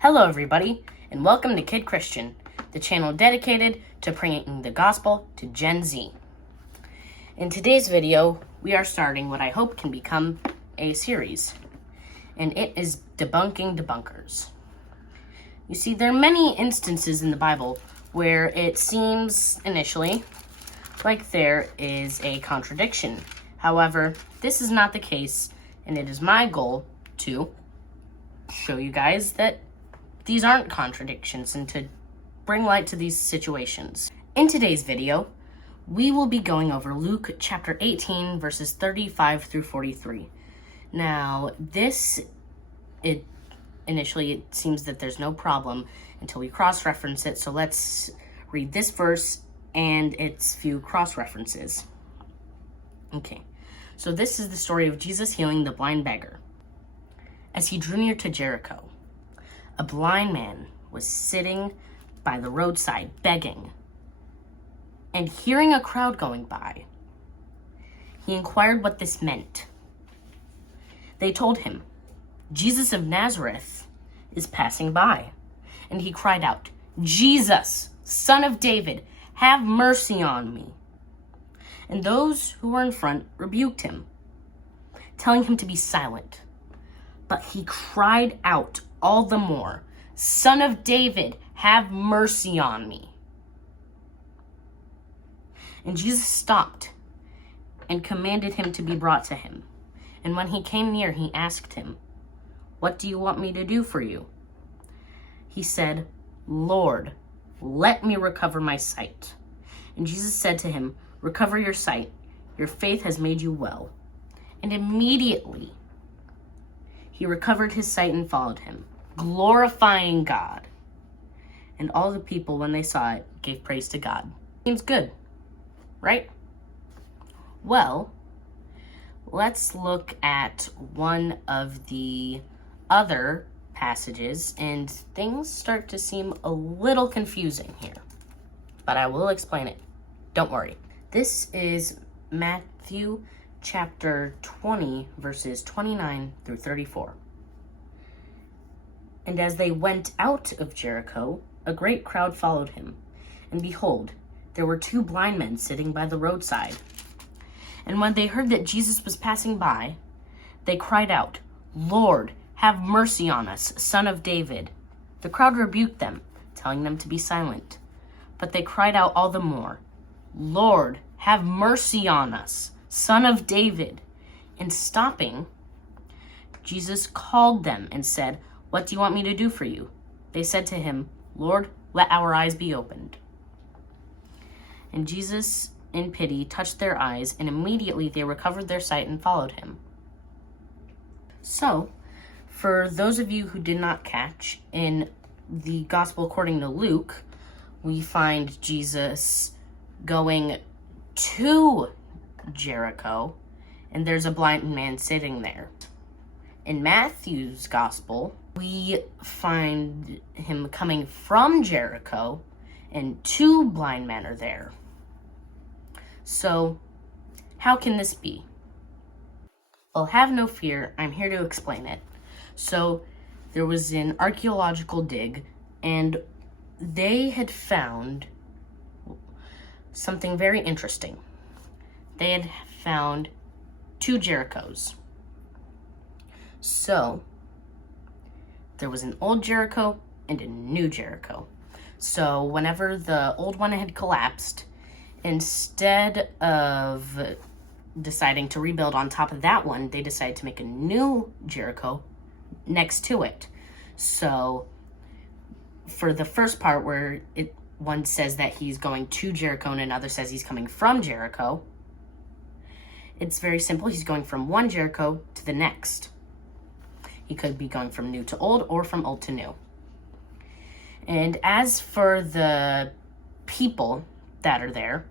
Hello everybody, and welcome to Kid Christian, the channel dedicated to bringing the gospel to Gen Z. In today's video, we are starting what I hope can become a series, and it is Debunking Debunkers. You see, there are many instances in the Bible where it seems initially like there is a contradiction. However, this is not the case, and it is my goal to show you guys that these aren't contradictions and to bring light to these situations. In today's video, we will be going over Luke chapter 18, verses 35 through 43. Now, initially it seems that there's no problem until we cross-reference it, so let's read this verse and its few cross-references. Okay, so this is the story of Jesus healing the blind beggar. As he drew near to Jericho, a blind man was sitting by the roadside begging, and hearing a crowd going by, he inquired what this meant. They told him, "Jesus of Nazareth is passing by." And he cried out, "Jesus, Son of David, have mercy on me." And those who were in front rebuked him, telling him to be silent. But he cried out all the more, "Son of David, have mercy on me." And Jesus stopped and commanded him to be brought to him. And when he came near, he asked him, "What do you want me to do for you?" He said, "Lord, let me recover my sight." And Jesus said to him, "Recover your sight. Your faith has made you well." And immediately he recovered his sight and followed him, glorifying God. And all the people, when they saw it, gave praise to God. Seems good, right? Well, let's look at one of the other passages, and things start to seem a little confusing here. But I will explain it. Don't worry. This is Matthew chapter 20, verses 29 through 34. And as they went out of Jericho, a great crowd followed him. And behold, there were two blind men sitting by the roadside. And when they heard that Jesus was passing by, they cried out, "Lord, have mercy on us, Son of David." The crowd rebuked them, telling them to be silent. But they cried out all the more, "Lord, have mercy on us, Son of David." And stopping, Jesus called them and said, "What do you want me to do for you?" They said to him, "Lord, let our eyes be opened." And Jesus, in pity, touched their eyes, and immediately they recovered their sight and followed him. So, for those of you who did not catch, in the Gospel according to Luke, we find Jesus going to Jericho, and there's a blind man sitting there. In Matthew's Gospel, we find him coming from Jericho, and two blind men are there. So, how can this be? Well, have no fear, I'm here to explain it. So, there was an archaeological dig, and they had found something very interesting. They had found two Jerichos. So, there was an old Jericho and a new Jericho. So, whenever the old one had collapsed, instead of deciding to rebuild on top of that one, they decided to make a new Jericho next to it. So, for the first part where one says that he's going to Jericho and another says he's coming from Jericho, it's very simple. He's going from one Jericho to the next. He could be going from new to old or from old to new. And as for the people that are there,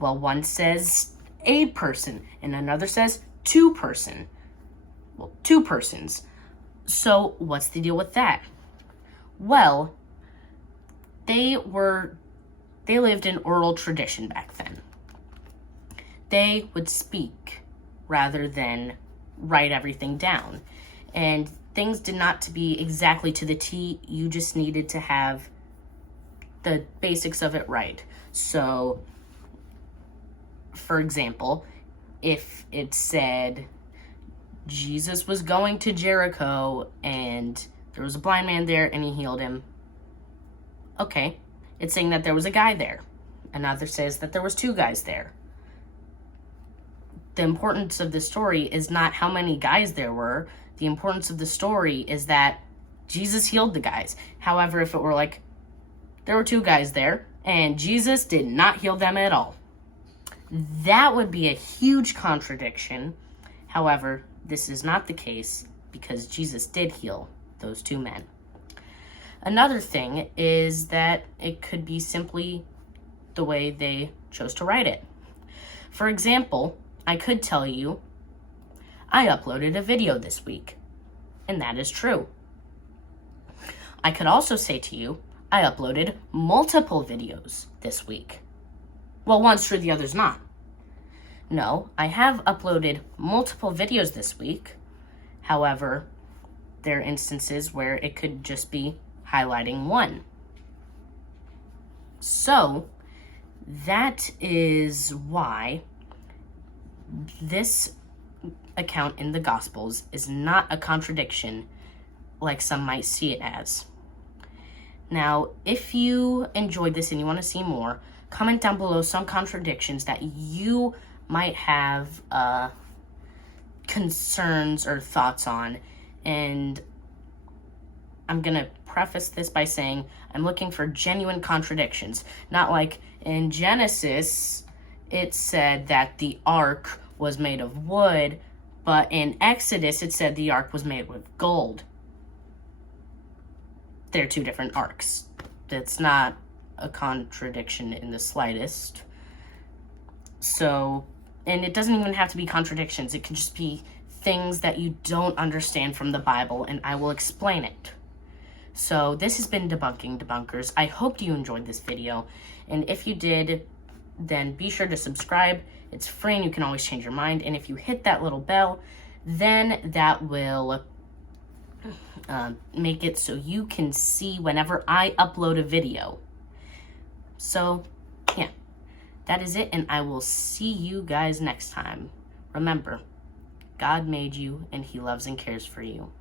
well, one says a person and another says two person. Well, two persons. So what's the deal with that? Well, they lived in oral tradition back then. They would speak rather than write everything down. And things did not to be exactly to the T. You just needed to have the basics of it right. So, for example, if it said Jesus was going to Jericho and there was a blind man there and he healed him, okay, it's saying that there was a guy there. Another says that there was two guys there. The importance of the story is not how many guys there were. The importance of the story is that Jesus healed the guys. However, if it were like, there were two guys there, and Jesus did not heal them at all, that would be a huge contradiction. However, this is not the case because Jesus did heal those two men. Another thing is that it could be simply the way they chose to write it. For example, I could tell you, I uploaded a video this week, and that is true. I could also say to you, I uploaded multiple videos this week. Well, one's true, the other's not. No, I have uploaded multiple videos this week. However, there are instances where it could just be highlighting one. So, that is why this account in the Gospels is not a contradiction like some might see it as. Now, if you enjoyed this and you want to see more, comment down below some contradictions that you might have concerns or thoughts on. And I'm going to preface this by saying I'm looking for genuine contradictions. Not like in Genesis, it said that the ark was made of wood, but in Exodus, it said the ark was made with gold. They're two different arks. That's not a contradiction in the slightest. So, and it doesn't even have to be contradictions. It can just be things that you don't understand from the Bible, and I will explain it. So, this has been Debunking Debunkers. I hope you enjoyed this video, and if you did, then be sure to subscribe. It's free and you can always change your mind, and if you hit that little bell, then that will make it so you can see whenever I upload a video. So, yeah, that is it, and I will see you guys next time. Remember, God made you, and He loves and cares for you.